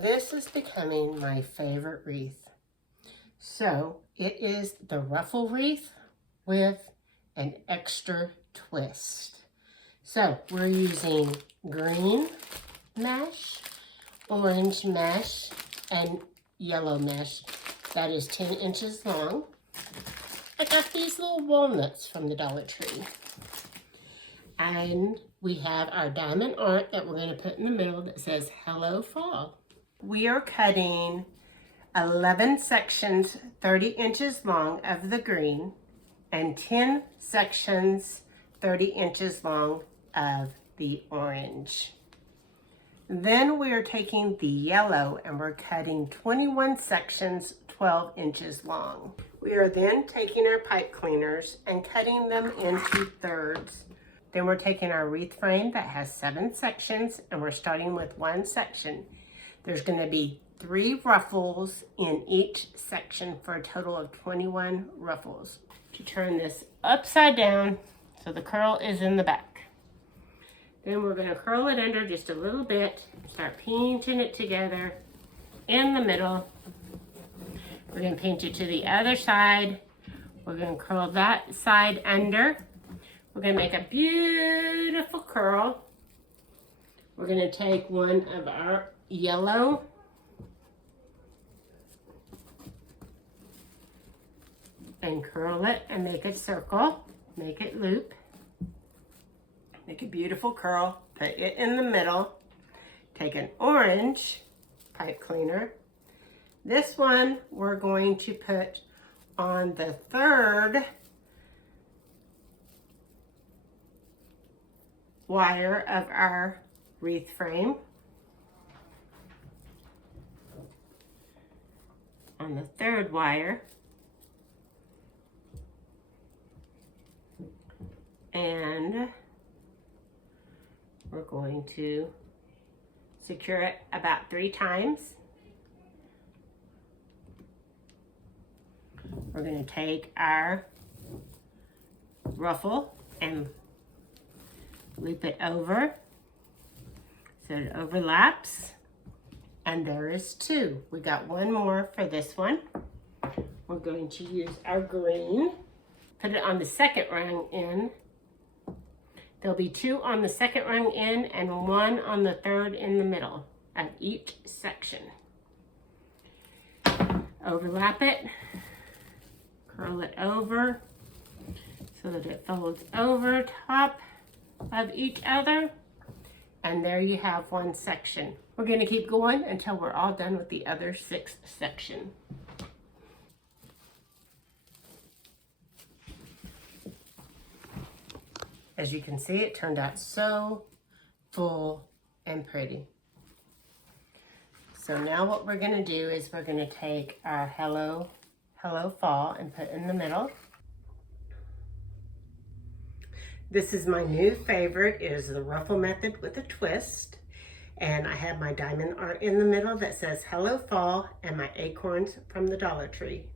This is becoming my favorite wreath. So it is the Ruffle wreath with an extra twist. So we're using green mesh, orange mesh, and yellow mesh that is 10 inches long. I got these little walnuts from the Dollar Tree. And we have our diamond art that we're going to put in the middle that says Hello Fall. We are cutting 11 sections 30 inches long of the green and 10 sections 30 inches long of the orange. Then we are taking the yellow and we're cutting 21 sections 12 inches long. We are then taking our pipe cleaners and cutting them into thirds. Then we're taking our wreath frame that has 7 sections and we're starting with 1 section. There's going to be 3 ruffles in each section for a total of 21 ruffles. To turn this upside down so the curl is in the back. Then we're going to curl it under just a little bit, start pinching it together in the middle. We're going to pinch it to the other side. We're going to curl that side under. We're going to make a beautiful curl. We're going to take one of our yellow and curl it and make a circle, make it loop, make a beautiful curl, put it in the middle, take an orange pipe cleaner. This one we're going to put on the third wire of our wreath frame. On the third wire. And we're going to secure it about 3 times. We're going to take our ruffle and loop it over so it overlaps. And there is 2. We got 1 more for this one. We're going to use our green, put it on the second rung in. There'll be 2 on the second rung in and 1 on the third in the middle of each section. Overlap it, curl it over so that it folds over top of each other. And there you have 1 section. We're going to keep going until we're all done with the other 6 sections. As you can see, it turned out so full and pretty. So now what we're going to do is we're going to take our Hello Fall and put in the middle. This is my new favorite. It is the ruffle method with a twist. And I have my diamond art in the middle that says Hello Fall and my acorns from the Dollar Tree.